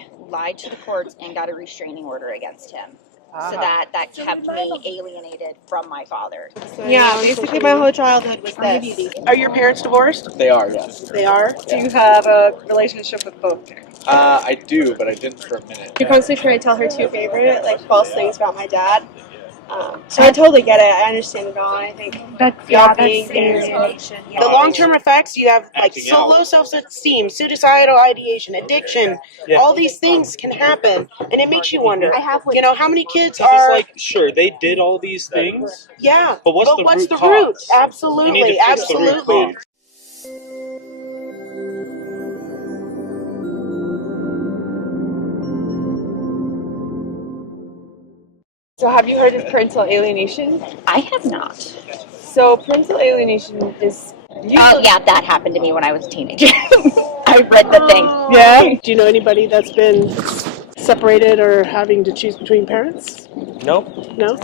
I lied to the courts and got a restraining order against him. So that kept me alienated from my father. Yeah, basically my whole childhood was this. Are your parents divorced? They are, yes. They are? Do you have a relationship with both parents? I do, but I didn't for a minute. She constantly trying to tell her two favorite, like, false things about my dad. So I totally get it. I understand it all. I think That's being alienation. The long-term effects, you have like so low self-esteem, suicidal ideation, addiction. All these things can happen, and it makes you wonder. You know, how many kids It's are? like, sure, they did all these things. Yeah, But what's the root? root cause? Absolutely, You need to fix the root absolutely. cause. So have you heard of parental alienation? I have not. So parental alienation is... Oh, yeah, that happened to me when I was a teenager. I read the thing. Yeah. Do you know anybody that's been separated or having to choose between parents? Nope. No?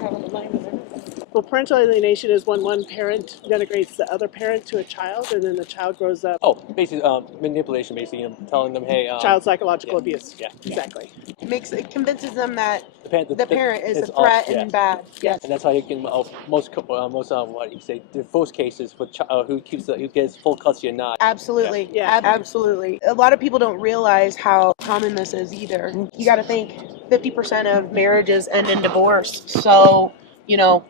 Well, parental alienation is when one parent denigrates the other parent to a child, and then the child grows up. Oh, basically manipulation, basically, telling them, hey, Child psychological abuse. Yeah. Exactly. It convinces them that the parent is a it's threat yeah. and bad. Yes. And that's how you can most what you say divorce cases with who gets full custody or not. Absolutely. Yeah. Absolutely. A lot of people don't realize how common this is either. You got to think 50% of marriages end in divorce. So, you know,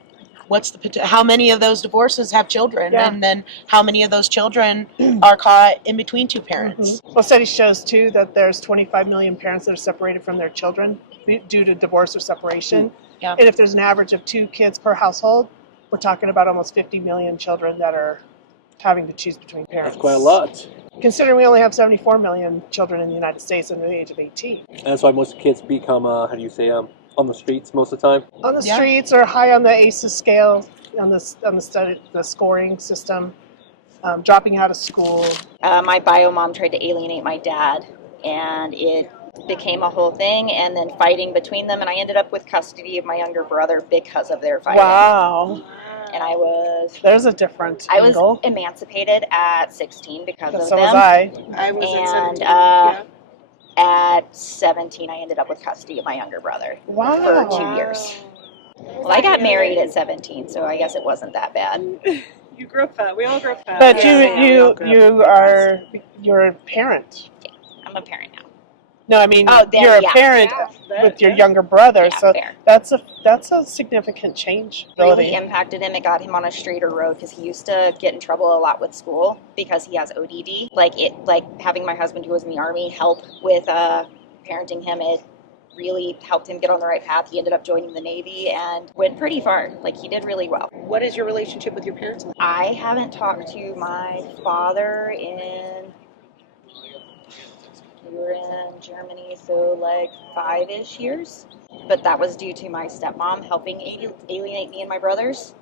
how many of those divorces have children, and then how many of those children are caught in between two parents? Well, study shows too that there's 25 million parents that are separated from their children due to divorce or separation. Yeah. And if there's an average of 2 kids per household, we're talking about almost 50 million children that are having to choose between parents. That's quite a lot. Considering we only have 74 million children in the United States under the age of 18. And that's why most kids become on the streets most of the time. On the streets or high on the ACEs scale, on the scoring system, dropping out of school. My bio mom tried to alienate my dad, and it became a whole thing, and then fighting between them, and I ended up with custody of my younger brother because of their fighting. Wow. And There's a different I angle. was emancipated at 16 because of So them. was I. I was And at 17, I ended up with custody of my younger brother for 2 years. Well, I got married at 17, so I guess it wasn't that bad. You grew up fast. We all grew up fast. But you're a parent. Yeah, I'm a parent now. No, I mean you're a parent with your younger brother, so fair. that's a significant change. Really impacted him. It got him on a straighter road because he used to get in trouble a lot with school because he has ODD. Like having my husband who was in the Army help with parenting him. It really helped him get on the right path. He ended up joining the Navy and went pretty far. Like, he did really well. What is your relationship with your parents? I haven't talked to my father we were in Germany, so like 5-ish years. But that was due to my stepmom helping alienate me and my brothers.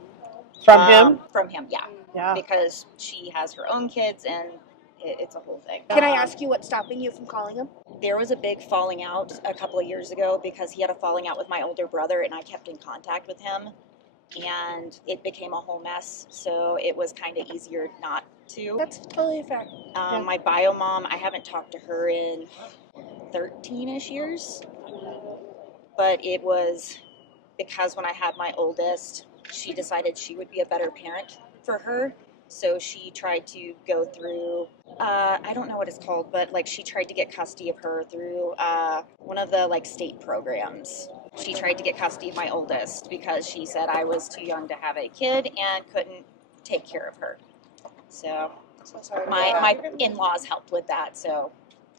From him? From him, yeah. Yeah. Because she has her own kids, and it's a whole thing. Can I ask you what's stopping you from calling him? There was a big falling out a couple of years ago because he had a falling out with my older brother, and I kept in contact with him. And it became a whole mess, so it was kind of easier not to. That's totally fair. My bio mom, I haven't talked to her in 13-ish years, but it was because when I had my oldest, she decided she would be a better parent for her, so she tried to go through, I don't know what it's called, but like she tried to get custody of her through one of the like state programs. She tried to get custody of my oldest because she said I was too young to have a kid and couldn't take care of her. So my in-laws helped with that, so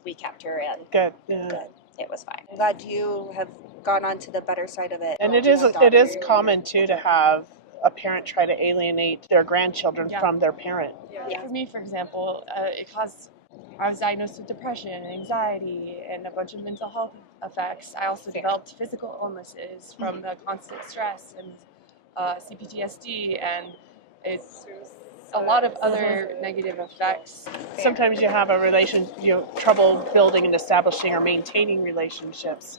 we kept her and Good. Yeah. it was fine. I'm glad you have gone on to the better side of it. And it is common too to have a parent try to alienate their grandchildren from their parent. Yeah. For me, for example, I was diagnosed with depression and anxiety and a bunch of mental health effects. I also developed physical illnesses from the constant stress and PTSD, and it's a lot of other negative effects. Sometimes you have trouble building and establishing or maintaining relationships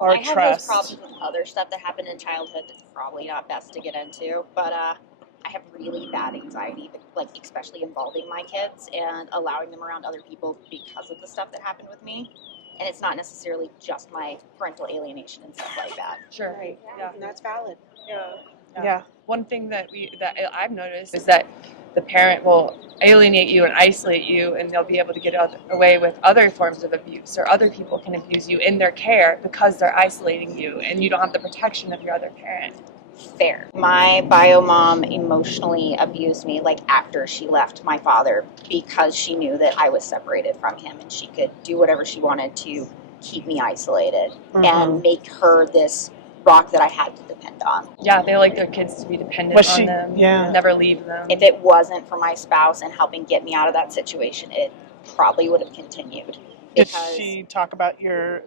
or I have trust. those problems with other stuff that happened in childhood that's probably not best to get into, but I have really bad anxiety, like especially involving my kids and allowing them around other people because of the stuff that happened with me. And it's not necessarily just my parental alienation and stuff like that. Sure. Right. Yeah. And that's valid. Yeah. One thing that I've noticed is that the parent will alienate you and isolate you, and they'll be able to get away with other forms of abuse, or other people can abuse you in their care because they're isolating you, and you don't have the protection of your other parent. Fair. My bio mom emotionally abused me like after she left my father because she knew that I was separated from him and she could do whatever she wanted to keep me isolated and make her this rock that I had to depend on. Yeah, they like their kids to be dependent Was on she- them, yeah. never leave them. If it wasn't for my spouse and helping get me out of that situation, it probably would have continued. Did Because she talk about your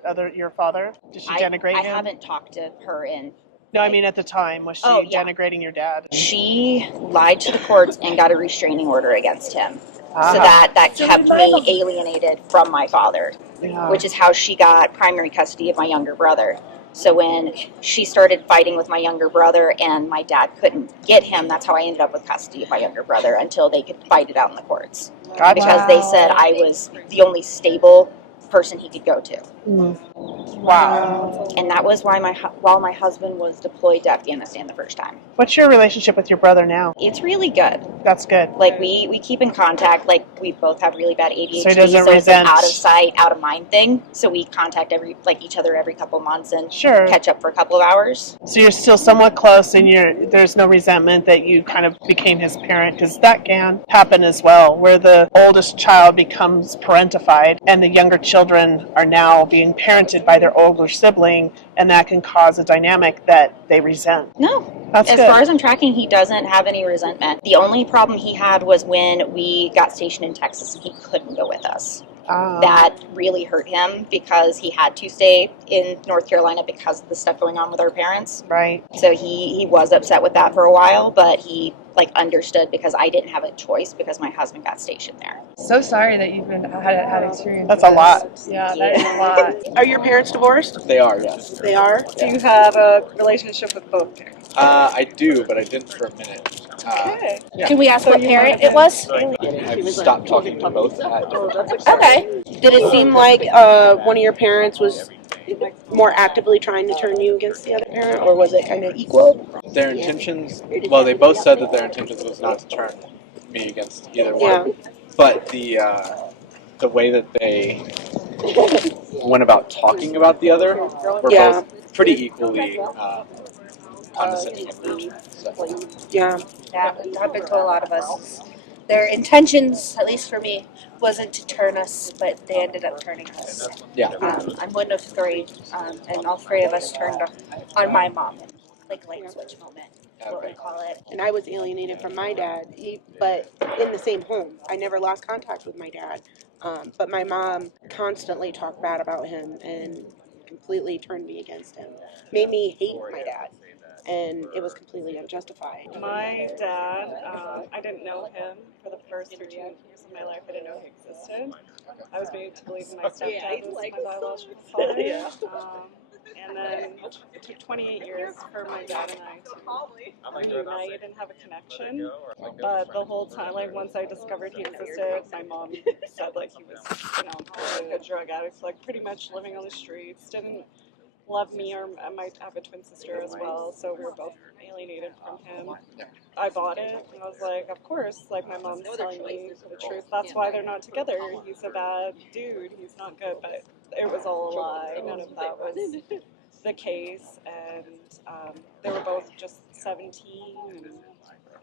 father? Did she denigrate I him? haven't talked to her in. No, I mean at the time, was she Oh, yeah. denigrating your dad? She lied to the courts and got a restraining order against him. Ah. So that kept me alienated from my father, Yeah. which is how she got primary custody of my younger brother. So when she started fighting with my younger brother and my dad couldn't get him, that's how I ended up with custody of my younger brother until they could fight it out in the courts. Gotcha. Because they said I was the only stable person he could go to. Wow. And that was why while my husband was deployed to Afghanistan the first time. What's your relationship with your brother now? It's really good. That's good. Like we keep in contact. Like we both have really bad ADHD, So he doesn't it's an resent- out of sight, out of mind thing. So we contact each other every couple months and Sure. catch up for a couple of hours. So you're still somewhat close, and there's no resentment that you kind of became his parent, because that can happen as well, where the oldest child becomes parentified, and the younger children are now being parented by their older sibling, and that can cause a dynamic that they resent. No. That's As good. far as I'm tracking, he doesn't have any resentment. The only problem he had was when we got stationed in Texas and he couldn't go with us. That really hurt him because he had to stay in North Carolina because of the stuff going on with our parents. Right. So he was upset with that for a while, but he understood because I didn't have a choice because my husband got stationed there. So sorry that you've had experience. That's with a lot. this. Yeah, that is a lot. Are your parents divorced? They are, yes. They are? Do you have a relationship with both parents? I do, but I didn't for a minute. Okay. Yeah. Can we ask So what you parent might it was? I've stopped talking to both at different times. Okay. Did it seem like one of your parents was more actively trying to turn you against the other parent, or was it kind of equal? Their intentions, well, they both said that their intentions was not to turn me against either one. Yeah. But the way that they went about talking about the other were Yeah. both pretty equally condescending and rude. So. Yeah. Yeah, it happened to a lot of us. Their intentions, at least for me, wasn't to turn us, but they ended up turning us. Yeah. I'm one of three, and all three of us turned on my mom. Like light switch moment, is what we call it. And I was alienated from my dad, but in the same home. I never lost contact with my dad. But my mom constantly talked bad about him and completely turned me against him. Made me hate my dad. And it was completely unjustified. My dad, I didn't know him for the first 13 years of my life. I didn't know he existed. I was made to believe my stepdad was my biological father. And then it took 28 years for my dad and I to reunite and have a connection. But the whole time, once I discovered he existed, my mom said he was, a drug addict, pretty much living on the streets, didn't love me, or I might have a twin sister as well, so we were both alienated from him. I bought it, and I was like, of course, my mom's telling me the truth. That's why they're not together. He's a bad dude. He's not good, but it was all a lie. None of that was the case, and they were both just 17 and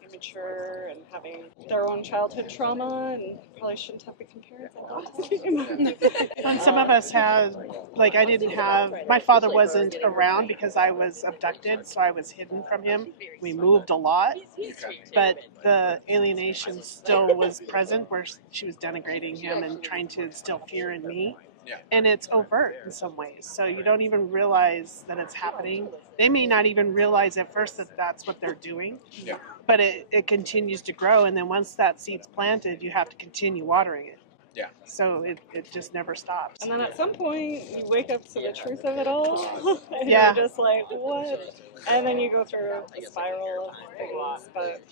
immature and having their own childhood trauma, and probably shouldn't have become parents. I thought. And some of us have, I didn't have, my father wasn't around because I was abducted, so I was hidden from him. We moved a lot, but the alienation still was present, where she was denigrating him and trying to instill fear in me. And it's overt in some ways, so you don't even realize that it's happening. They may not even realize at first that that's what they're doing, but it continues to grow, and then once that seed's planted, you have to continue watering it. Yeah. So it just never stops. And then at some point, you wake up to the truth of it all, and Yeah. you're just like, what? And then you go through a spiral of things, but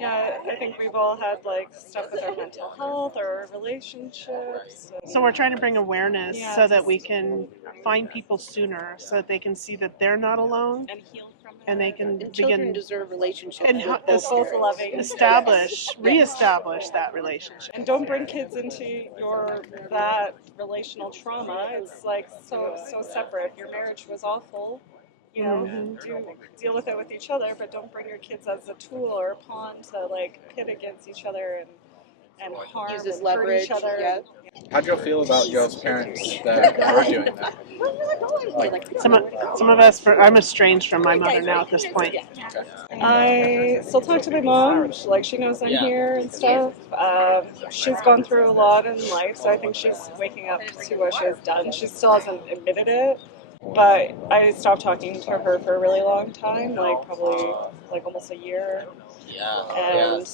Yeah, I think we've all had like stuff with our mental health or our relationships. So we're trying to bring awareness Yeah, so that just- we can find people sooner, so that they can see that they're not alone, and heal from it. and they can And children begin deserve relationships and with both both loving, reestablish that relationship. and don't bring kids into that relational trauma. It's like so separate. Your marriage was awful. You know, deal with it with each other, but don't bring your kids as a tool or a pawn to like pit against each other and harm Use as and leverage. hurt each other. Yeah. How'd you feel about y'all's parents that are doing that? Some of us, I'm estranged from my mother now at this point. I still talk to my mom. She knows I'm here and stuff. She's gone through a lot in life, so I think she's waking up to what she has done. She still hasn't admitted it, but I stopped talking to her for a really long time, probably almost a year. And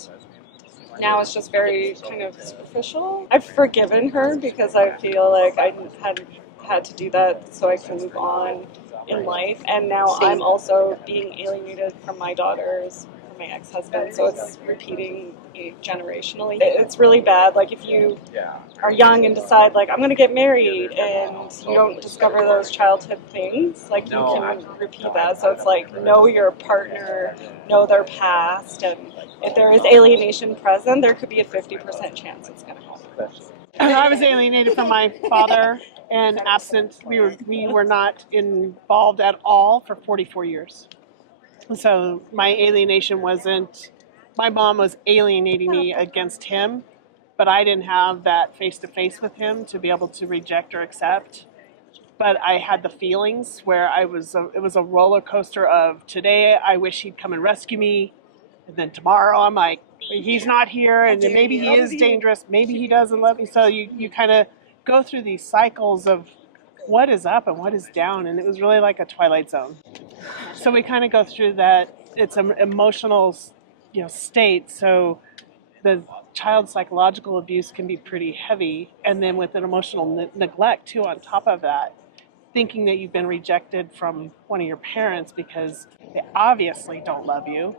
now it's just very kind of superficial. I've forgiven her because I feel like I had to do that so I can move on in life. And now I'm also being alienated from my daughters, from my ex-husband, so it's repeating generationally. It's really bad. Like if you are young and decide I'm going to get married and you don't discover those childhood things, you can repeat that. So it's know your partner, know their past, and if there is alienation present, there could be a 50% chance it's going to happen. I was alienated from my father, and absent. We were not involved at all for 44 years. So my alienation wasn't. My mom was alienating me against him, but I didn't have that face-to-face with him to be able to reject or accept. But I had the feelings where it was a roller coaster of today I wish he'd come and rescue me, and then tomorrow I'm like, he's not here, and then maybe he is dangerous, maybe he doesn't love me. So you kind of go through these cycles of what is up and what is down, and it was really like a Twilight Zone. So we kind of go through that. It's an emotional, state. So the child's psychological abuse can be pretty heavy, and then with an emotional neglect too on top of that, thinking that you've been rejected from one of your parents because they obviously don't love you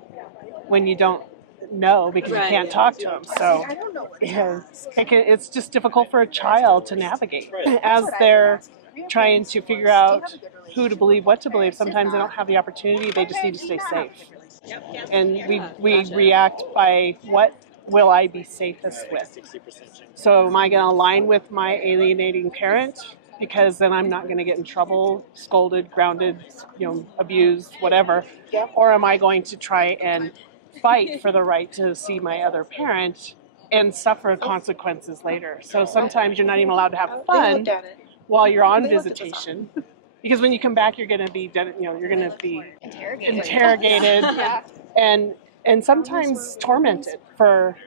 when you don't know because you can't talk to them. So it's just difficult for a child to navigate as they're trying to figure out who to believe, what to believe. Sometimes they don't have the opportunity, they just need to stay safe. And we react by what will I be safest with? So am I going to align with my alienating parent? Because then I'm not going to get in trouble, scolded, grounded, abused, whatever. Or am I going to try and fight for the right to see my other parent and suffer consequences later? So sometimes you're not even allowed to have fun while you're on visitation. Because when you come back, you're going to be, you're going to be interrogated and sometimes tormented for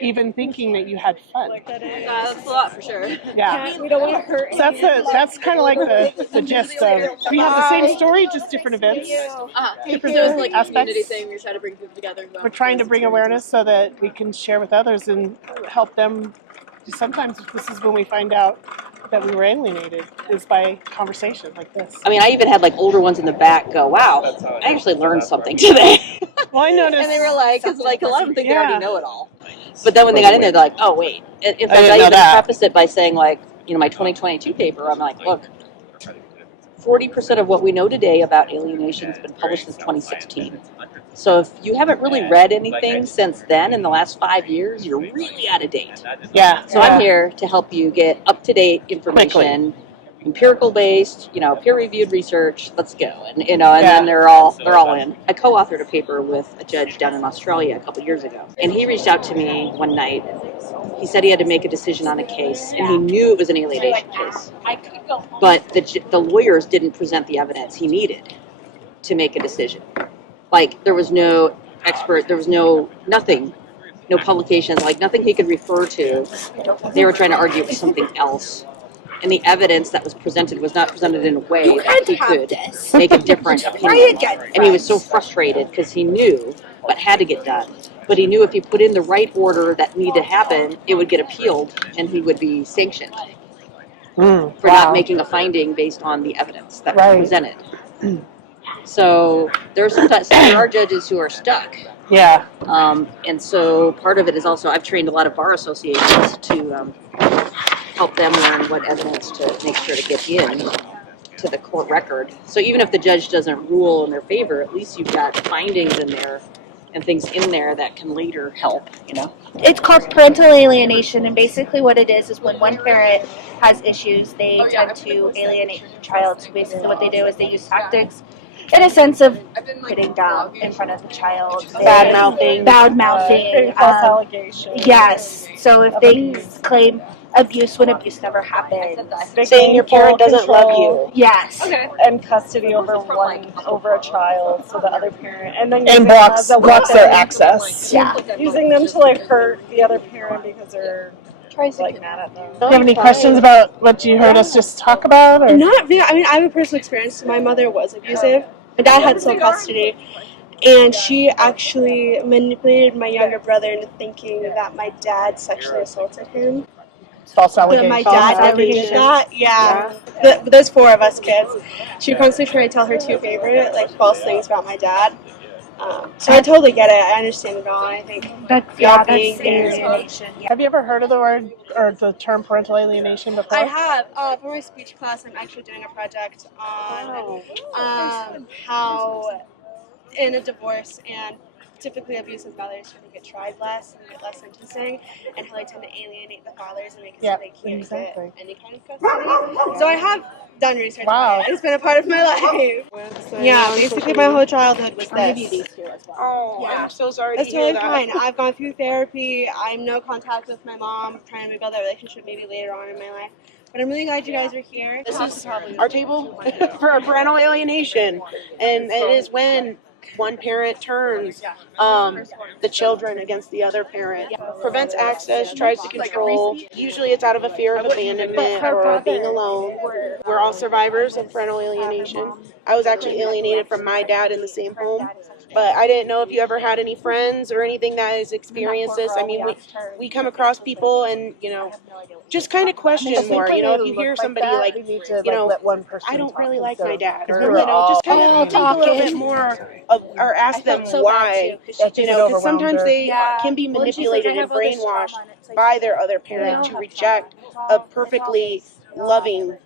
even thinking that you had fun. That's a lot for sure. Yeah. We don't want to hurt. So that's kind of like the gist of, we have the same story, just different events. Different So it's like a aspects. community thing. We're trying to bring people together. We're trying to bring awareness so that we can share with others and help them. Sometimes this is when we find out that we were alienated, is by conversation like this. I mean, I even had older ones in the back go, "Wow, I actually learned something today." Well, I noticed. And they were because a lot of them think they already know it all. But then when they got in there, they're like, "Oh wait." In fact, I even preface it by saying my 2022 paper. I'm like, look, 40% of what we know today about alienation has been published since 2016. So if you haven't really read anything since then in the last 5 years, you're really out of date. Yeah. So I'm here to help you get up-to-date information, empirical based, peer-reviewed research. Let's go. And then they're all in. I co-authored a paper with a judge down in Australia a couple years ago, and he reached out to me one night. He said he had to make a decision on a case, and he knew it was an alienation case. But the lawyers didn't present the evidence he needed to make a decision. There was no expert, there was nothing, no publications, nothing he could refer to. They were trying to argue it was something else. And the evidence that was presented was not presented in a way that he could make a different opinion. And he was so frustrated because he knew what had to get done. But he knew if he put in the right order that needed to happen, it would get appealed and he would be sanctioned for not making a finding based on the evidence that was presented. So there are judges who are stuck Yeah. And so part of it is also I've trained a lot of bar associations to help them learn what evidence to make sure to get in to the court record. So even if the judge doesn't rule in their favor, at least you've got findings in there and things in there that can later help, you know. It's called parental alienation, and basically what it is when one parent has issues, they tend to alienate the child. So basically what they do is they use tactics in a sense of putting down in front of the child. Bad mouthing. Bad mouthing. Creating false allegations. Yes. So if they claim abuse when abuse never happened. Saying your parent doesn't love you. Yes. And custody over a child, so the other parent, and then And using them as a blocks weapon. their access. Yeah. Using them to like hurt the other parent because they're like mad at them. Do you have any questions about what you heard us just talk about? Or? Not really. I mean, I have a personal experience. My mother was abusive. My dad had sole custody, and she actually manipulated my younger brother into thinking that my dad sexually assaulted him. False That allegations. my dad never did that. Yeah. There's 4 of us kids. She would constantly try to tell her 2 favorite like false things about my dad. So I totally get it. I understand it all. I think That's alienation. Have you ever heard of the word or the term parental alienation before? I have. For my speech class, I'm actually doing a project on how in a divorce and typically abusive mothers tend to get tried less and get less sentencing, and how they tend to alienate the fathers and make it so they can't get any kind of custody. So I have done research on it. It's been a part of my life. Yeah, basically my whole childhood was this. Oh, Yeah. I'm so sorry That's to hear totally that. fine. I've gone through therapy. I'm no contact with my mom, trying to rebuild that relationship maybe later on in my life. But I'm really glad you guys are here. This is our table for parental alienation, and it is when one parent turns the children against the other parent. Prevents access, tries to control. Usually it's out of a fear of abandonment or being alone. We're all survivors of parental alienation. I was actually alienated from my dad in the same home, but I didn't know if you ever had any friends or anything that has experienced this. I mean, we come across people and, you know, just kind of question more. You know, if you hear somebody like, you know, I don't really like my dad, or, you know, just kind of think a little bit more of, or ask them why, you know, because sometimes they can be manipulated and brainwashed by their other parent to reject a perfectly loving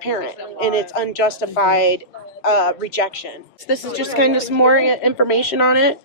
parent, and it's unjustified rejection. This is just kind of some more information on it.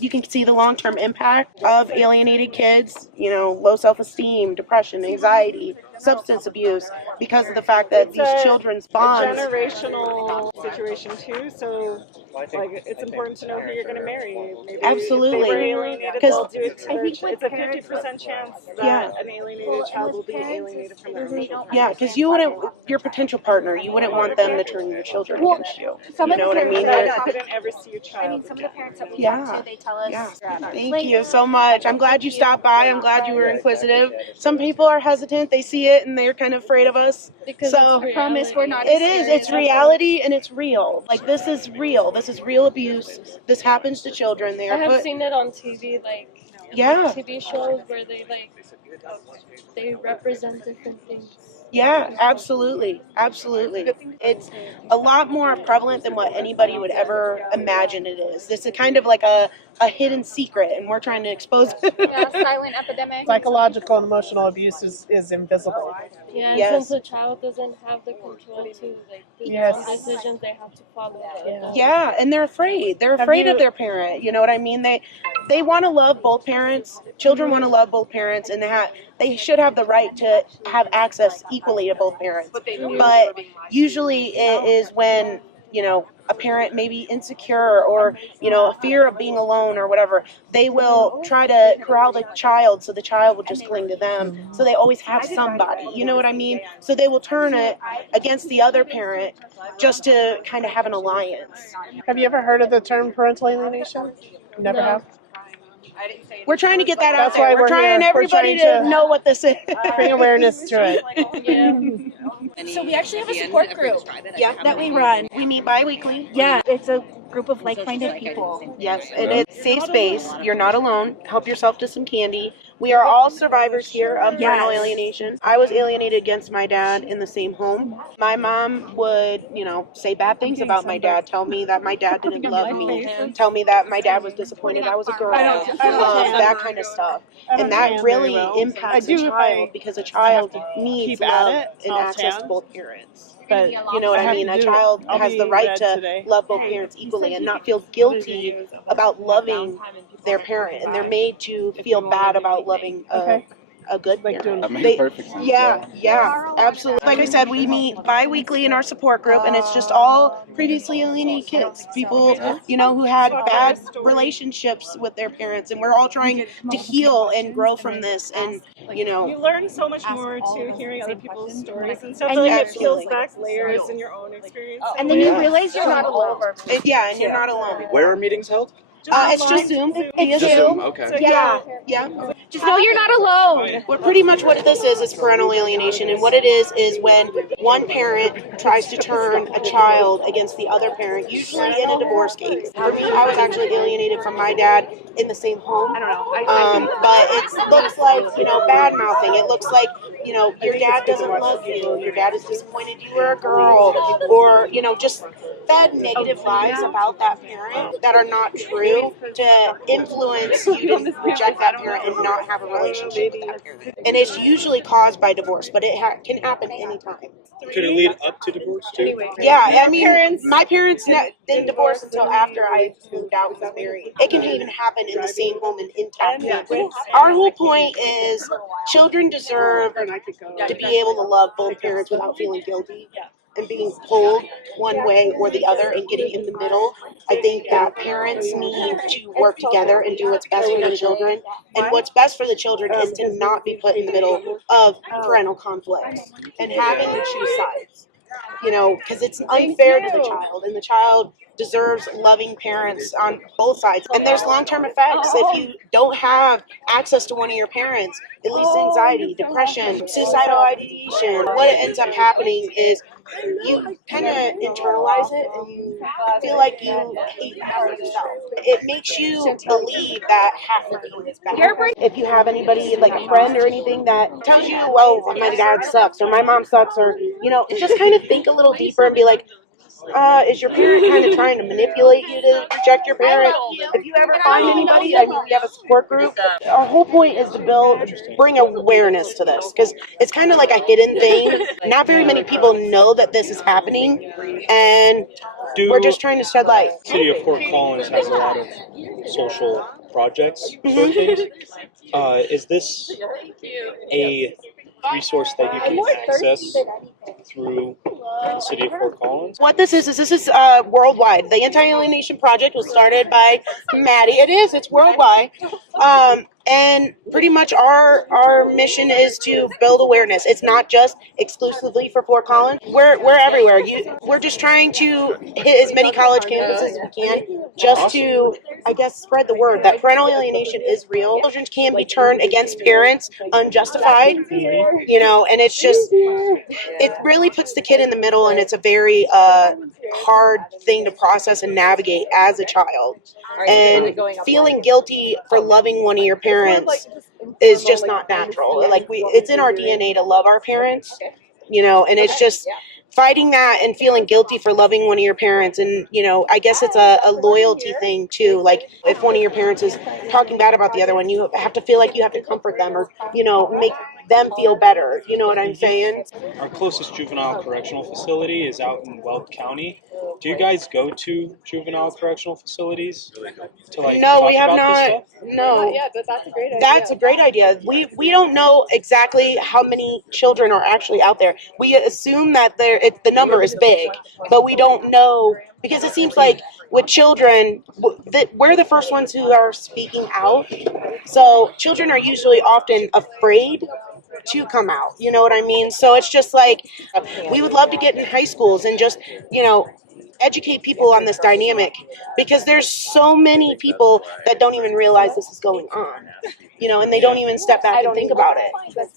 You can see the long-term impact of alienated kids, you know, low self-esteem, depression, anxiety, substance abuse, because of the fact that these children's bonds. A generational situation too, so like it's important to know who you're going to marry. Maybe Absolutely. If they were alienated, they'll do it to their it's a 50% chance that an alienated child will be alienated from their original. Yeah, because you wouldn't, your potential partner, you wouldn't want them to turn your children against you. You know what I mean? I couldn't ever see your child. I mean, some of the parents that we talk to, they tell us. Yeah. Thank you so much. I'm glad you stopped by. I'm glad you were inquisitive. Some people are hesitant. They see it and they're kind of afraid of us. Because so I promise we're not. It is. It's reality and it's real. Like, this is real. This is real abuse. This happens to children. They are I have seen it on TV, like TV shows where they represent different things. Yeah, absolutely. Absolutely. It's a lot more prevalent than what anybody would ever imagine it is. This is kind of like a hidden secret, and we're trying to expose it. Yeah, silent epidemic. Psychological and emotional abuse is invisible. Yeah, and since the child doesn't have the control to like do their own decisions, they have to follow the adult. Yeah, and they're afraid. They're afraid of their parent. You know what I mean? They want to love both parents. Children want to love both parents, and they should have the right to have access equally to both parents. But usually it is when, you know, a parent may be insecure or, you know, a fear of being alone or whatever, they will try to corral the child so the child will just cling to them. So they always have somebody, you know what I mean? So they will turn it against the other parent just to kind of have an alliance. Have you ever heard of the term parental alienation? Never have? We're trying to get that out That's there. why We're trying everybody to know what this is. Bring awareness to it. So we actually have a support group that we run. We meet bi-weekly. Yeah, it's a group of like-minded people. Yes, and it's safe space. You're not alone. Help yourself to some candy. We are all survivors here of parental Yes. alienation. I was alienated against my dad in the same home. My mom would, say bad things about my dad, tell me that my dad didn't love me, tell me that my dad was disappointed I was a girl, that kind of stuff. And that really impacts a child because a child needs love and access to both parents. But You know what I mean? A child has the right to love both parents equally and not feel guilty about loving their parent, and they're made to feel bad about loving a good parent. That makes perfect sense. Yeah, absolutely. Like I said, we meet bi-weekly in our support group, and it's just all previously alienated kids, people, who had bad relationships with their parents, and we're all trying to heal and grow from this, and You learn so much more too hearing other people's stories and stuff. And Like you- it peels back layers in your own experience. And then you realize you're not alone. and you're not alone. Where are meetings held? It's just Zoom. It's Just Zoom. Zoom, okay. Yeah. Just know you're not alone. Well, pretty much what this is parental alienation, and what it is when one parent tries to turn a child against the other parent, usually in a divorce case. For me, I was actually alienated from my dad in the same home. I don't know. But it looks like, bad mouthing. It looks like, your dad doesn't love you. Your dad is disappointed you were a girl. Or, just fed negative lies about that parent that are not true to influence you to reject that parent and not have a relationship with that parent. And it's usually caused by divorce, but it can happen anytime. Could it lead up to divorce too? Yeah, I mean, my parents didn't divorce until after I moved out and was married. It can even happen in the same home and intact families. Our whole point is children deserve to be able to love both parents without feeling guilty and being pulled one way or the other and getting in the middle. I think that parents need to work together and do what's best for the children. And what's best for the children is to not be put in the middle of parental conflict and having to choose sides. Because it's unfair to the child, and the child deserves loving parents on both sides. And there's long-term effects. If you don't have access to one of your parents, it leads to anxiety, depression, suicidal ideation. What ends up happening is you kind of internalize it and you feel like you hate yourself. It makes you believe that half of you is bad. If you have anybody, like a friend or anything that tells you, well, my dad sucks or my mom sucks, or, just kind of think a little deeper and be like, is your parent kind of trying to manipulate you to reject your parent? If you ever find anybody, we have a support group. Our whole point is to bring awareness to this, because it's kind of like a hidden thing. Not very many people know that this is happening, and we're just trying to shed light. City of Fort Collins has a lot of social projects sort of things. Is this a resource that you can access through the City of Fort Collins? What this is worldwide. The Anti-Alienation Project was started by Maddie. It's worldwide. And pretty much our mission is to build awareness. It's not just exclusively for Fort Collins. We're everywhere. We're just trying to hit as many college campuses as we can, just to, I guess, spread the word that parental alienation is real. Children can be turned against parents unjustified, and it's just, it really puts the kid in the middle, and it's a very hard thing to process and navigate as a child. And feeling guilty for loving one of your parents is just not natural. Like, it's in our DNA to love our parents, and it's just fighting that and feeling guilty for loving one of your parents. And, I guess it's a loyalty thing too. Like, if one of your parents is talking bad about the other one, you have to feel like you have to comfort them or, make them feel better. You know what I'm saying? Our closest juvenile correctional facility is out in Weld County. Do you guys go to juvenile correctional facilities to No, talk we have about not. this stuff? No. Yeah, that's a great idea. That's a great idea. We don't know exactly how many children are actually out there. We assume that the number is big, but we don't know, because it seems like with children, we're the first ones who are speaking out. So children are usually often afraid to come out. You know what I mean? So it's just like, we would love to get in high schools and just, educate people on this dynamic, because there's so many people that don't even realize this is going on, and they don't even step back and think about it,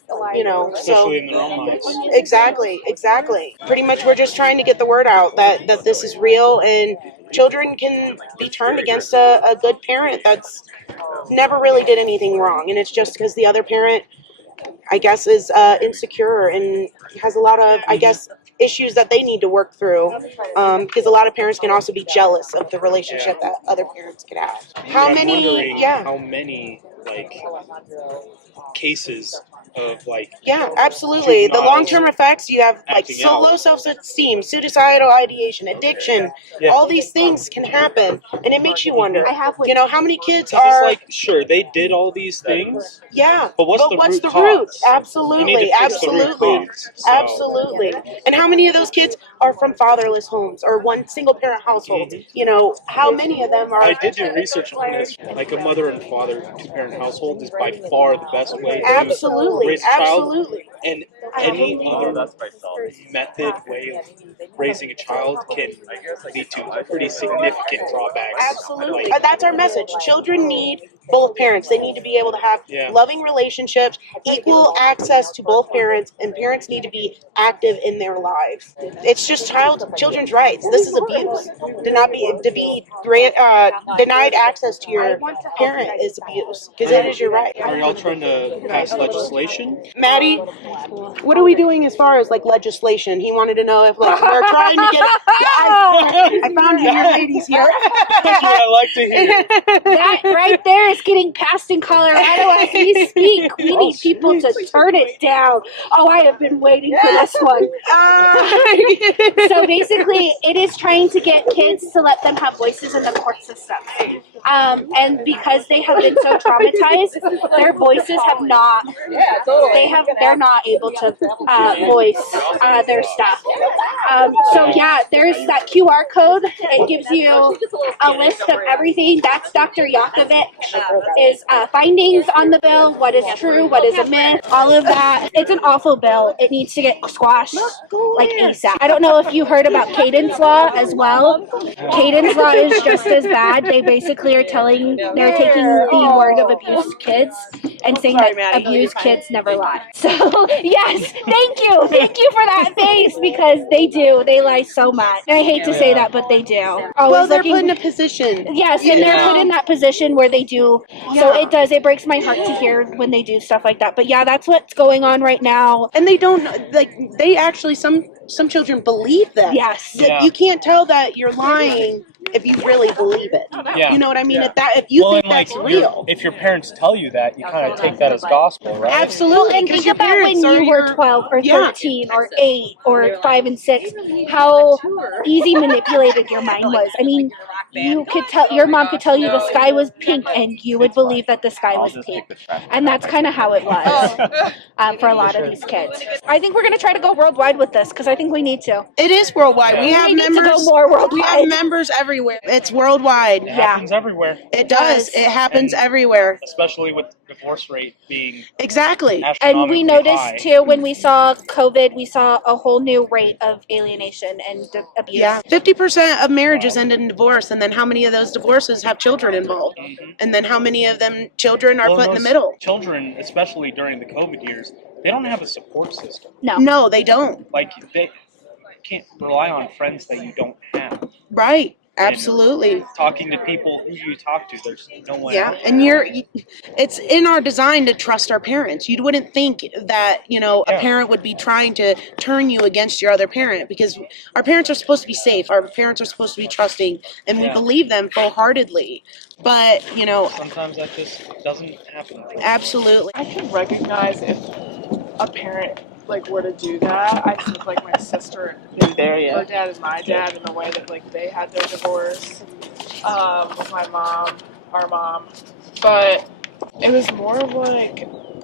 so Especially in their own minds. exactly. Pretty much we're just trying to get the word out that this is real, and children can be turned against a good parent that's never really did anything wrong, and it's just because the other parent, I guess, is insecure and has a lot of, I guess, issues that they need to work through. Because a lot of parents can also be jealous of the relationship that other parents can have. I'm wondering how many like cases of like absolutely. The juveniles long-term effects, you have like acting so out. low self-esteem, suicidal ideation, addiction. Yeah. All these things can happen, and it makes you wonder. You know, how many kids Because it's are? like, sure, they did all these things. Yeah, But what's the root? cause? You need Absolutely, to fix the root cause. So. absolutely. And how many of those kids are from fatherless homes or one single-parent household? You know, how many of them are? I did do research on this. Like a mother and father two-parent household is by far the best way to raise a child. And any other method, way of raising a child can lead to pretty significant drawbacks. Absolutely. That's our message. Children need both parents. They need to be able to have loving relationships, equal access to both parents, and parents need to be active in their lives. It's just children's rights. This is abuse. To be denied access to your parent is abuse, because it is your right. Are y'all trying to pass legislation? Maddie, what are we doing as far as like legislation? He wanted to know if like we're trying to get it. I found you, your ladies here. That's what I like to hear. That right there is getting passed in Colorado as we speak. We need people to turn it down. Oh, I have been waiting for this one. So basically, it is trying to get kids to let them have voices in the court system. And because they have been so traumatized, their voices have not. They're not able to voice their stuff. So yeah, there's that QR code. It gives you a list of everything. That's Dr. Yakovich is findings on the bill, what is true, what is a myth, all of that. It's an awful bill. It needs to get squashed like ASAP. I don't know if you heard about Caden's Law as well. Caden's Law is just as bad. They basically are taking the word of abused kids and saying that abused kids never lie. So yes, thank you for that face, because they do. They lie so much. And I hate to say that, but they do. Well, they're put in a position. Yes, and they're put in that position where they do. So it does. It breaks my heart to hear when they do stuff like that. But yeah, that's what's going on right now. And they don't like. They actually some children believe that. Yes. You can't tell that you're lying if you really believe it. Yeah. You know what I mean? If you think that's real. If your parents tell you that, you kind of take that as gospel, right? Absolutely. And think about when you were 12 or 13 or 8 or 5 and 6, how easy manipulated your mind was. I mean, you could tell, your mom could tell you the sky was pink and you would believe that the sky was pink. And that's kind of how it was for a lot of these kids. I think we're going to try to go worldwide with this, because I think we need to. It is worldwide. Yeah. We have members. Need to go more worldwide. We have members everywhere. It's worldwide. It happens everywhere. It does. It happens everywhere. Especially with divorce rate being exactly. And we noticed too, when we saw COVID, we saw a whole new rate of alienation and abuse. Yeah, 50% of marriages end in divorce, and then how many of those divorces have children involved? Mm-hmm. And then how many of them children are put in the middle? Children, especially during the COVID years, they don't have a support system. No, they don't. Like they can't rely on friends that you don't have. Right. Absolutely. And talking to people who you talk to, there's no one. Yeah, and it's in our design to trust our parents. You wouldn't think that, a parent would be trying to turn you against your other parent, because our parents are supposed to be safe. Our parents are supposed to be trusting, and we believe them full-heartedly. But, sometimes that just doesn't happen. Absolutely. I can recognize if a parent were to do that. I think my sister and her dad and my dad, in the way that they had their divorce with my mom, our mom. But it was more of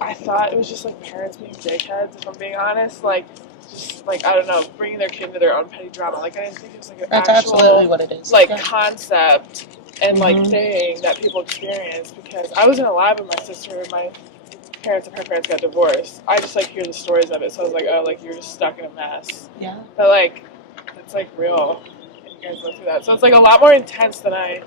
I thought it was just parents being dickheads, if I'm being honest. Just I don't know, bringing their kid into their own petty drama. I didn't think it was an That's actual absolutely what it is. Concept and thing that people experience, because I wasn't alive when my sister and my parents and her parents got divorced. I just hear the stories of it, so I was oh, you're just stuck in a mess. Yeah. But it's real, and you guys went through that, so it's a lot more intense than I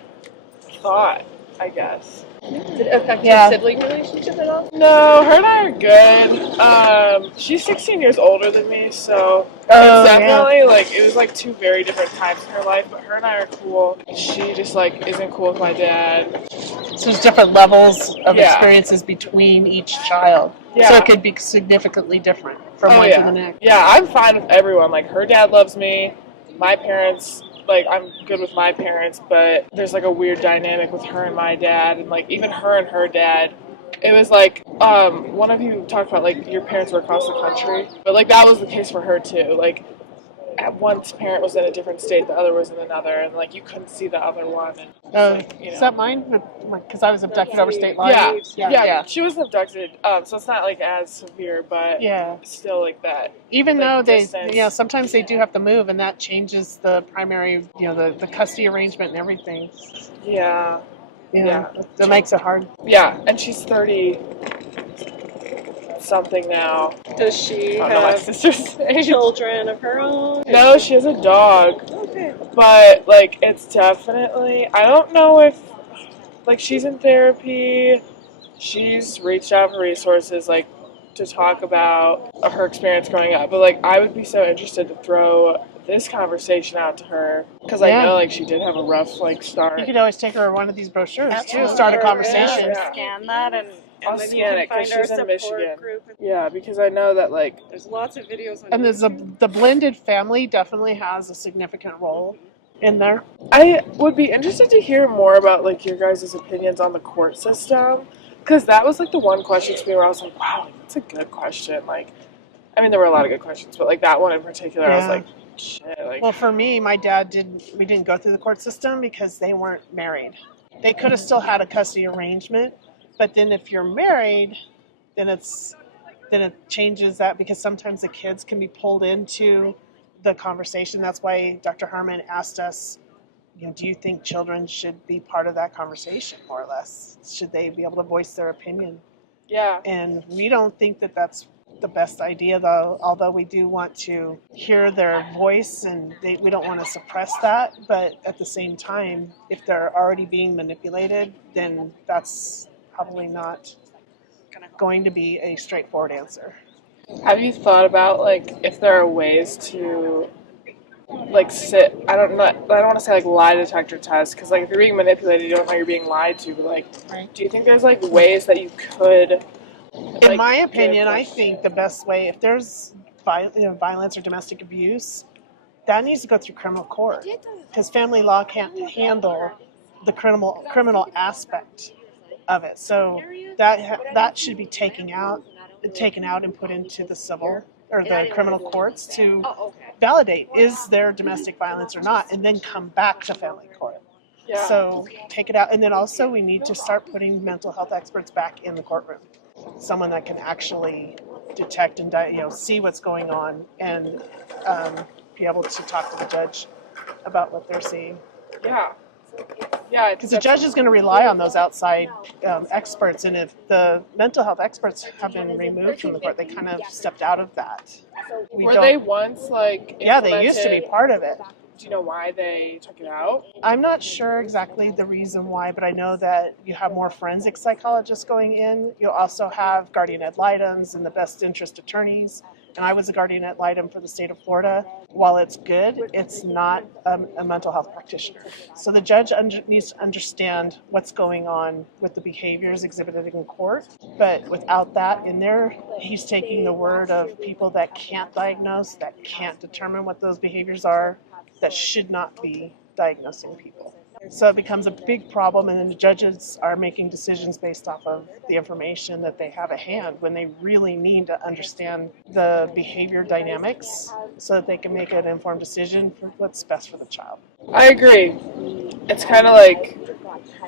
thought. I guess. Did it affect Yeah. your sibling relationship at all? No, her and I are good. She's 16 years older than me, so Oh, it's definitely like it was like two very different times in her life. But her and I are cool. She just like isn't cool with my dad. So there's different levels of Yeah. experiences between each child. Yeah. So it could be significantly different from one to the next. Yeah, I'm fine with everyone. Like, her dad loves me. My parents, like, I'm good with my parents, but there's, like, a weird dynamic with her and my dad, and, like, even her and her dad. It was like, one of you talked about, like, your parents were across the country, but, like, that was the case for her, too. Like, one's parent was in a different state, the other was in another, and, like, you couldn't see the other one. And, like, you know. Is that mine? Because I was abducted over state line. Yeah. She was abducted, so it's not, like, as severe, but still, like, that. Even like, though they, distance. sometimes they do have to move, and that changes the primary, the custody arrangement and everything. Yeah. That makes it hard. Yeah, and she's 30 something now. Does she I don't know my have sister's age. children of her own? No, she has a dog. Okay. But, like, it's definitely, I don't know if, like, she's in therapy. She's reached out for resources, like, to talk about her experience growing up. But, like, I would be so interested to throw this conversation out to her. Because I know, like, she did have a rough, like, start. You could always take her one of these brochures, too, Absolutely. start a conversation. Yeah. Scan that and I'll then scan you it can because find she's our in support Michigan. group. Yeah, because I know that, like, There's lots of videos on And there's the blended family definitely has a significant role in there. I would be interested to hear more about, like, your guys' opinions on the court system, because that was, like, the one question to me where I was like, wow, that's a good question. Like, I mean, there were a lot of good questions, but, like, that one in particular, I was like, shit. Like, Well, for me, my dad we didn't go through the court system because they weren't married. They could have still had a custody arrangement, but then if you're married, then it changes that, because sometimes the kids can be pulled into the conversation. That's why Dr. Harmon asked us, do you think children should be part of that conversation, more or less? Should they be able to voice their opinion? Yeah. And we don't think that that's the best idea, though, although we do want to hear their voice, and we don't want to suppress that. But at the same time, if they're already being manipulated, then that's probably not going to be a straightforward answer. have you thought about, like, if there are ways to, like, I don't want to say, like, lie detector test, because, like, if you're being manipulated, you don't know you're being lied to, but, like, do you think there's, like, ways that you could, like, in my opinion, I think the best way, if there's violence or domestic abuse, that needs to go through criminal court, because family law can't handle the criminal aspect of it. So that should be taken out and put into the civil or the criminal courts to validate, is there domestic violence or not, and then come back to family court. Yeah. So take it out, and then also we need to start putting mental health experts back in the courtroom. Someone that can actually detect and see what's going on, and be able to talk to the judge about what they're seeing. Yeah. Yeah, because the judge is going to rely on those outside experts, and if the mental health experts have been removed from the court, they kind of stepped out of that. Were they once, like, Yeah, they used to be part of it. Do you know why they took it out? I'm not sure exactly the reason why, but I know that you have more forensic psychologists going in. You'll also have guardian ad litems and the best interest attorneys. And I was a guardian ad litem for the state of Florida. While it's good, it's not a mental health practitioner. So the judge needs to understand what's going on with the behaviors exhibited in court. But without that in there, he's taking the word of people that can't diagnose, that can't determine what those behaviors are, that should not be diagnosing people. So it becomes a big problem, and then the judges are making decisions based off of the information that they have at hand, when they really need to understand the behavior dynamics so that they can make an informed decision for what's best for the child. I agree. It's kind of like,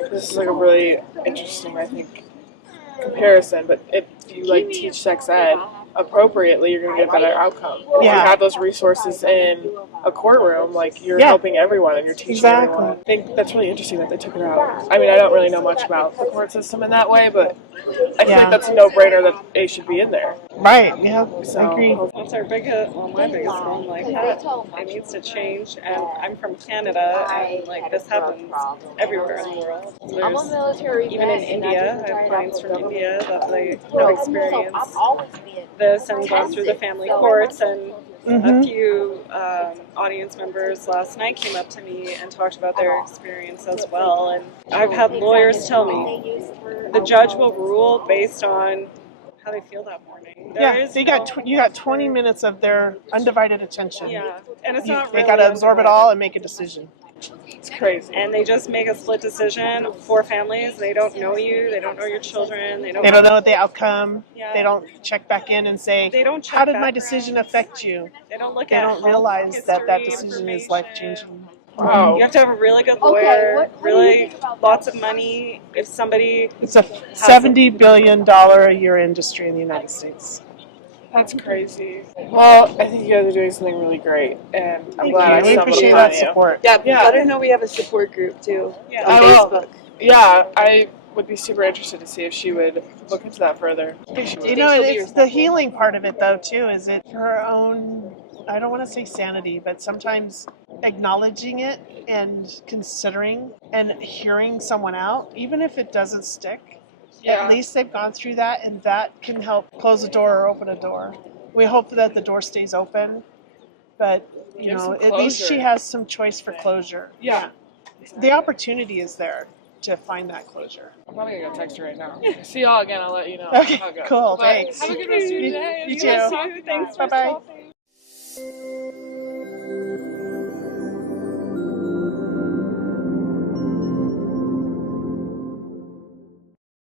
this is like a really interesting, I think, comparison, but if you, like, teach sex ed, appropriately, you're going to get a better outcome. If you have those resources in a courtroom, like you're helping everyone and you're teaching everyone. I think that's really interesting that they took it out. I mean, I don't really know much about the court system in that way, but I feel like that's a no-brainer that A should be in there. Right, yeah, So, I agree. That's our biggest, well, my biggest one, like that. It needs to change, and I'm from Canada, and like this happens everywhere in the world. There's, even in India, I have clients from India that they have experienced this and gone through the family courts, and a few audience members last night came up to me and talked about their experience as well. And I've had lawyers tell me the judge will rule based on how they feel that morning. You got 20 minutes of their undivided attention. Yeah, and it's not really. They got to absorb it all and make a decision. It's crazy. And they just make a split decision for families. They don't know you. They don't know your children. They don't know the outcome. Yeah. They don't check back in and say, how did my decision affect you? They don't look they at don't realize that decision is life-changing. Wow. You have to have a really good lawyer, really lots of money. If somebody... It's a $70 billion a year industry in the United States. That's crazy. Well, I think you guys are doing something really great, and I'm glad I stumbled appreciate upon that support. Yeah, let her know we have a support group too on Facebook. Yeah, I would be super interested to see if she would look into that further. You know, it's the healing part of it though too. Is it for her own? I don't want to say sanity, but sometimes acknowledging it and considering and hearing someone out, even if it doesn't stick. At least they've gone through that, and that can help close a door or open a door. We hope that the door stays open, but you know, at least she has some choice for closure. Yeah. The opportunity is there to find that closure. I'm probably gonna text her right now. See y'all again. I'll let you know. Okay, how it goes. cool. Bye. Thanks. Have a good rest of your day. You too. Thanks for Bye-bye. stopping.